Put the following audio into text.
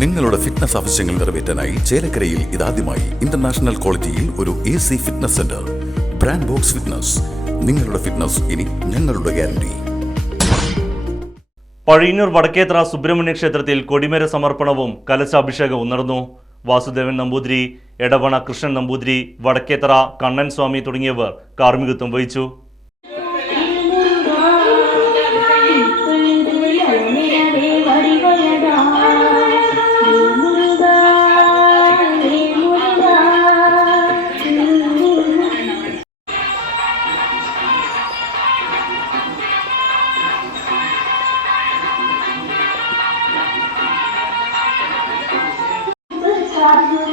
നിങ്ങളുടെ ഫിറ്റ്നസ് ആവശ്യങ്ങൾ നിറവേറ്റാനായി ചേലക്കരയിൽ ഇതാദ്യമായി ഇന്റർനാഷണൽ ക്വാളിറ്റിയിൽ ഒരു A C fitness centre brand box fitness നിങ്ങളുടെ ഫിറ്റ്നസ് ഇനി ഞങ്ങളുടെ ഗ്യാരണ്ടി പഴയന്നൂർ വടക്കേത്ര സുബ്രഹ്മണ്യ ക്ഷേത്രത്തിൽ കൊടിമര സമർപ്പണവും കലശാഭിഷേകവും നടന്നു. വാസുദേവൻ നമ്പൂതിരി എടവണ കൃഷ്ണൻ നമ്പൂതിരി വടക്കേത്ര കണ്ണൻ സ്വാമി തുടങ്ങിയവർ കാർമ്മികത്വം വഹിച്ചു. Thank you.